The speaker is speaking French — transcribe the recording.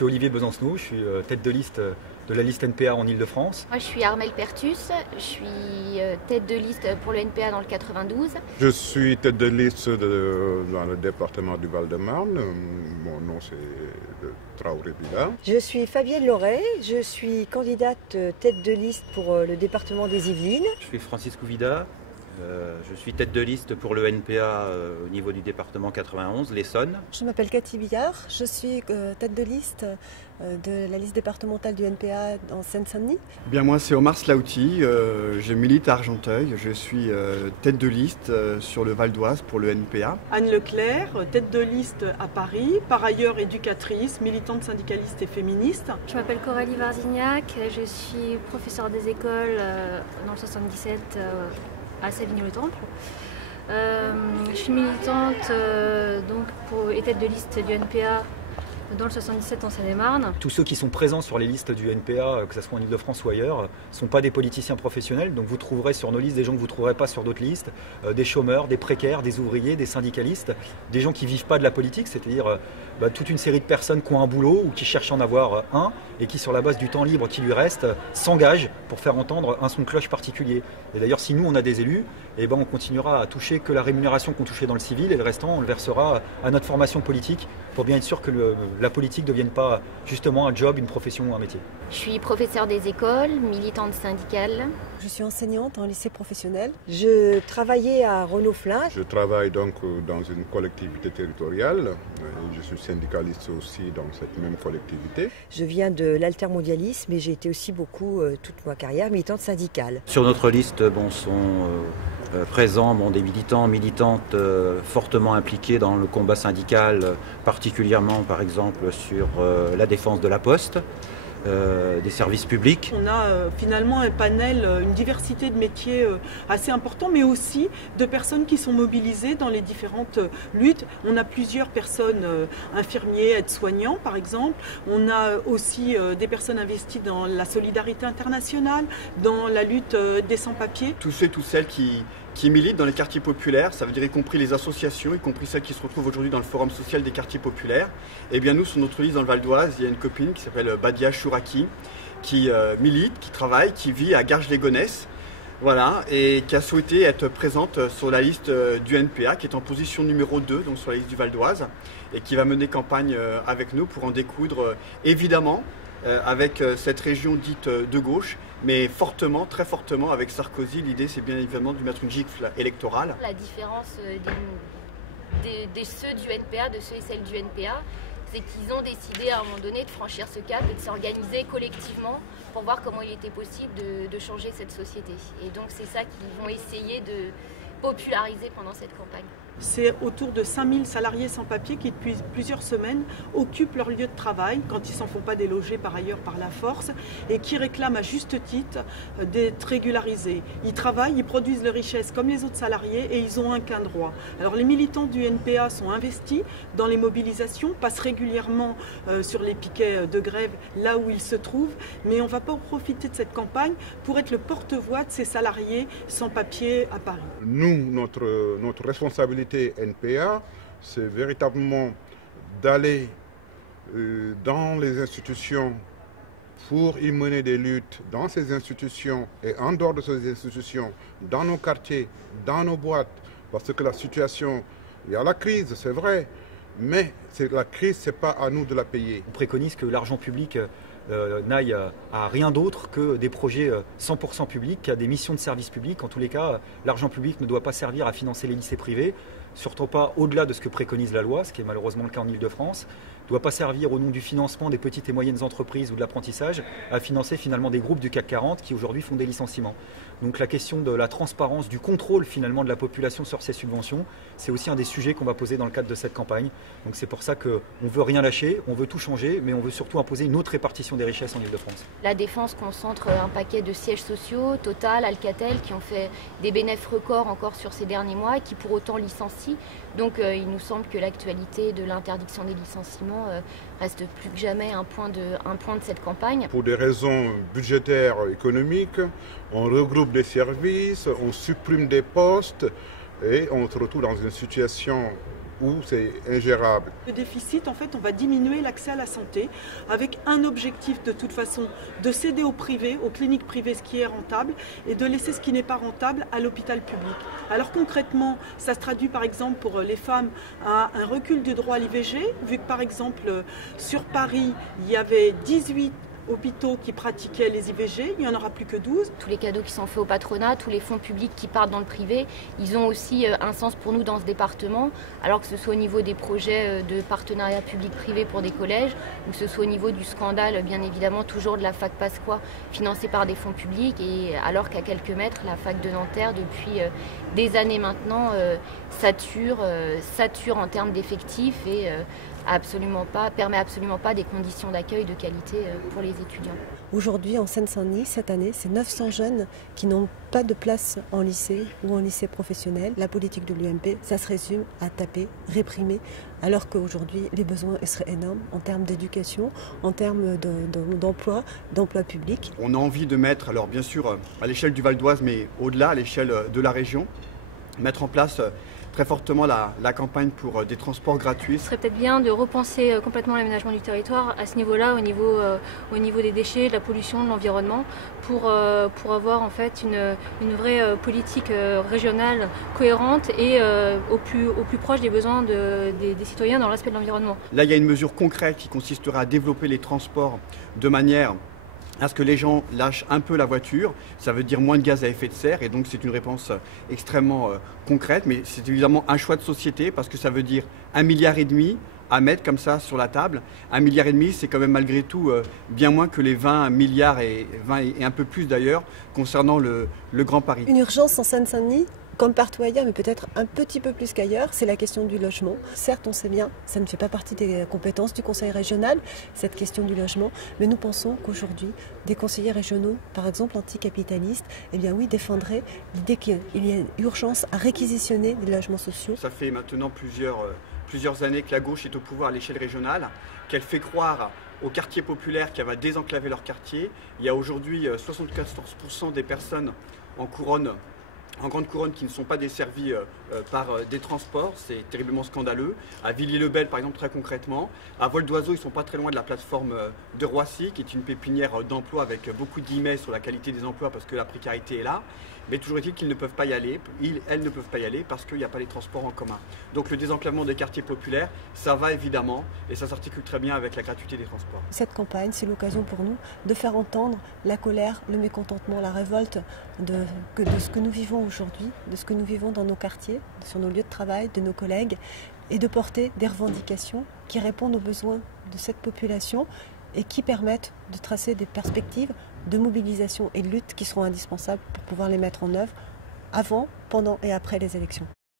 suis Olivier Besancenot, je suis tête de liste de la liste NPA en Ile-de-France. Moi, je suis Armelle Pertus, je suis tête de liste pour le NPA dans le 92. Je suis tête de liste dans le département du Val-de-Marne. Mon nom, c'est Traoré Bila. Je suis Fabienne Loret, je suis candidate tête de liste pour le département des Yvelines. Je suis Francis Couvida. Je suis tête de liste pour le NPA au niveau du département 91, l'Essonne. Je m'appelle Cathy Billard, je suis tête de liste de la liste départementale du NPA en Seine-Saint-Denis. Bien moi c'est Omar Slaouti, je milite à Argenteuil, je suis tête de liste sur le Val d'Oise pour le NPA. Anne Leclerc, tête de liste à Paris, par ailleurs éducatrice, militante syndicaliste et féministe. Je m'appelle Coralie Varzignac, je suis professeure des écoles dans le 77 à Savigny-le-Temple. Je suis militante et tête de liste du NPA dans le 77 en Seine-et-Marne. Tous ceux qui sont présents sur les listes du NPA, que ce soit en Ile-de-France ou ailleurs, ne sont pas des politiciens professionnels. Donc vous trouverez sur nos listes des gens que vous ne trouverez pas sur d'autres listes, des chômeurs, des précaires, des ouvriers, des syndicalistes, des gens qui ne vivent pas de la politique, c'est-à-dire toute une série de personnes qui ont un boulot ou qui cherchent à en avoir un et qui, sur la base du temps libre qui lui reste, s'engagent pour faire entendre un son de cloche particulier. Et d'ailleurs, si nous, on a des élus, on continuera à toucher que la rémunération qu'on touchait dans le civil et le restant, on le versera à notre formation politique pour bien être sûr que la politique ne devienne pas justement un job, une profession ou un métier. Je suis professeure des écoles, militante syndicale. Je suis enseignante en lycée professionnel. Je travaillais à Renault-Flin. Je travaille donc dans une collectivité territoriale. Je suis syndicaliste aussi dans cette même collectivité. Je viens de l'altermondialisme et j'ai été aussi beaucoup, toute ma carrière, militante syndicale. Sur notre liste sont présents des militants, militantes fortement impliqués dans le combat syndical, particulièrement par exemple sur la défense de la Poste. Des services publics. On a finalement un panel, une diversité de métiers assez important, mais aussi de personnes qui sont mobilisées dans les différentes luttes. On a plusieurs personnes, infirmiers, aides-soignants par exemple. On a aussi des personnes investies dans la solidarité internationale, dans la lutte des sans-papiers. Tous ceux et toutes celles qui militent dans les quartiers populaires, ça veut dire y compris les associations, y compris celles qui se retrouvent aujourd'hui dans le forum social des quartiers populaires. Et bien nous, sur notre liste dans le Val d'Oise, il y a une copine qui s'appelle Badia Chouraki, qui milite, qui travaille, qui vit à Garges-les-Gonesse, voilà, et qui a souhaité être présente sur la liste du NPA, qui est en position numéro 2, donc sur la liste du Val d'Oise, et qui va mener campagne avec nous pour en découdre, évidemment, avec cette région dite de gauche, mais fortement, très fortement avec Sarkozy. L'idée, c'est bien évidemment de lui mettre une gifle électorale. La différence de ceux du NPA, de ceux et celles du NPA, c'est qu'ils ont décidé à un moment donné de franchir ce cap et de s'organiser collectivement pour voir comment il était possible de changer cette société. Et donc c'est ça qu'ils vont essayer de populariser pendant cette campagne. C'est autour de 5000 salariés sans papier qui, depuis plusieurs semaines, occupent leur lieu de travail, quand ils ne s'en font pas déloger par ailleurs par la force, et qui réclament à juste titre d'être régularisés. Ils travaillent, ils produisent leur richesse comme les autres salariés et ils n'ont aucun droit. Alors les militants du NPA sont investis dans les mobilisations, passent régulièrement sur les piquets de grève là où ils se trouvent, mais on ne va pas profiter de cette campagne pour être le porte-voix de ces salariés sans papier à Paris. Nous, notre responsabilité NPA, c'est véritablement d'aller dans les institutions pour y mener des luttes dans ces institutions et en dehors de ces institutions, dans nos quartiers, dans nos boîtes, parce que la situation, il y a la crise, c'est vrai, mais la crise, ce n'est pas à nous de la payer. On préconise que l'argent public n'aille à rien d'autre que des projets 100% publics, à des missions de service public. En tous les cas, l'argent public ne doit pas servir à financer les lycées privés, surtout pas au-delà de ce que préconise la loi, ce qui est malheureusement le cas en Ile-de-France. Ne doit pas servir au nom du financement des petites et moyennes entreprises ou de l'apprentissage à financer finalement des groupes du CAC 40 qui aujourd'hui font des licenciements. Donc la question de la transparence, du contrôle finalement de la population sur ces subventions, c'est aussi un des sujets qu'on va poser dans le cadre de cette campagne. Donc c'est pour ça qu'on ne veut rien lâcher, on veut tout changer, mais on veut surtout imposer une autre répartition des richesses en Ile-de-France. La Défense concentre un paquet de sièges sociaux, Total, Alcatel, qui ont fait des bénéfices records encore sur ces derniers mois et qui pour autant licencient. Donc il nous semble que l'actualité de l'interdiction des licenciements reste plus que jamais un point de cette campagne. Pour des raisons budgétaires, économiques, on regroupe des services, on supprime des postes et on se retrouve dans une situation où c'est ingérable. Le déficit, en fait, on va diminuer l'accès à la santé avec un objectif de toute façon de céder au privé, aux cliniques privées ce qui est rentable et de laisser ce qui n'est pas rentable à l'hôpital public. Alors concrètement, ça se traduit par exemple pour les femmes à un recul du droit à l'IVG, vu que par exemple sur Paris, il y avait 18 hôpitaux qui pratiquaient les IVG, il n'y en aura plus que 12. Tous les cadeaux qui sont faits au patronat, tous les fonds publics qui partent dans le privé, ils ont aussi un sens pour nous dans ce département, alors que ce soit au niveau des projets de partenariat public-privé pour des collèges, ou que ce soit au niveau du scandale, bien évidemment, toujours de la fac Pasqua, financée par des fonds publics, et alors qu'à quelques mètres, la fac de Nanterre, depuis des années maintenant, sature en termes d'effectifs et permet absolument pas des conditions d'accueil de qualité pour les étudiants. Aujourd'hui, en Seine-Saint-Denis, cette année, c'est 900 jeunes qui n'ont pas de place en lycée ou en lycée professionnel. La politique de l'UMP, ça se résume à taper, réprimer, alors qu'aujourd'hui, les besoins seraient énormes en termes d'éducation, en termes d'emploi public. On a envie de mettre, alors bien sûr à l'échelle du Val d'Oise, mais au-delà, à l'échelle de la région, mettre en place très fortement la campagne pour des transports gratuits. Ce serait peut-être bien de repenser complètement l'aménagement du territoire à ce niveau-là, au niveau des déchets, de la pollution, de l'environnement, pour avoir en fait une vraie politique régionale cohérente et au plus proche des besoins des citoyens dans l'aspect de l'environnement. Là, il y a une mesure concrète qui consistera à développer les transports de manière à ce que les gens lâchent un peu la voiture. Ça veut dire moins de gaz à effet de serre et donc c'est une réponse extrêmement concrète, mais c'est évidemment un choix de société parce que ça veut dire 1,5 milliard à mettre comme ça sur la table. 1,5 milliard, c'est quand même malgré tout bien moins que les 20 milliards et un peu plus d'ailleurs concernant le Grand Paris. Une urgence en Seine-Saint-Denis, comme partout ailleurs, mais peut-être un petit peu plus qu'ailleurs, c'est la question du logement. Certes, on sait bien, ça ne fait pas partie des compétences du Conseil régional, cette question du logement, mais nous pensons qu'aujourd'hui, des conseillers régionaux, par exemple anticapitalistes, eh bien oui, défendraient l'idée qu'il y a urgence à réquisitionner des logements sociaux. Ça fait maintenant plusieurs années que la gauche est au pouvoir à l'échelle régionale, qu'elle fait croire aux quartiers populaires qu'elle va désenclaver leur quartier. Il y a aujourd'hui 74% des personnes en grande couronne qui ne sont pas desservies par des transports, c'est terriblement scandaleux. À Villiers-le-Bel, par exemple, très concrètement. À Vol d'Oiseau, ils ne sont pas très loin de la plateforme de Roissy, qui est une pépinière d'emploi avec beaucoup de guillemets sur la qualité des emplois parce que la précarité est là. Mais toujours est-il qu'ils ne peuvent pas y aller, elles ne peuvent pas y aller parce qu'il n'y a pas les transports en commun. Donc le désenclavement des quartiers populaires, ça va évidemment et ça s'articule très bien avec la gratuité des transports. Cette campagne, c'est l'occasion pour nous de faire entendre la colère, le mécontentement, la révolte de ce que nous vivons aujourd'hui, de ce que nous vivons dans nos quartiers, sur nos lieux de travail, de nos collègues, et de porter des revendications qui répondent aux besoins de cette population et qui permettent de tracer des perspectives de mobilisation et de lutte qui seront indispensables pour pouvoir les mettre en œuvre avant, pendant et après les élections.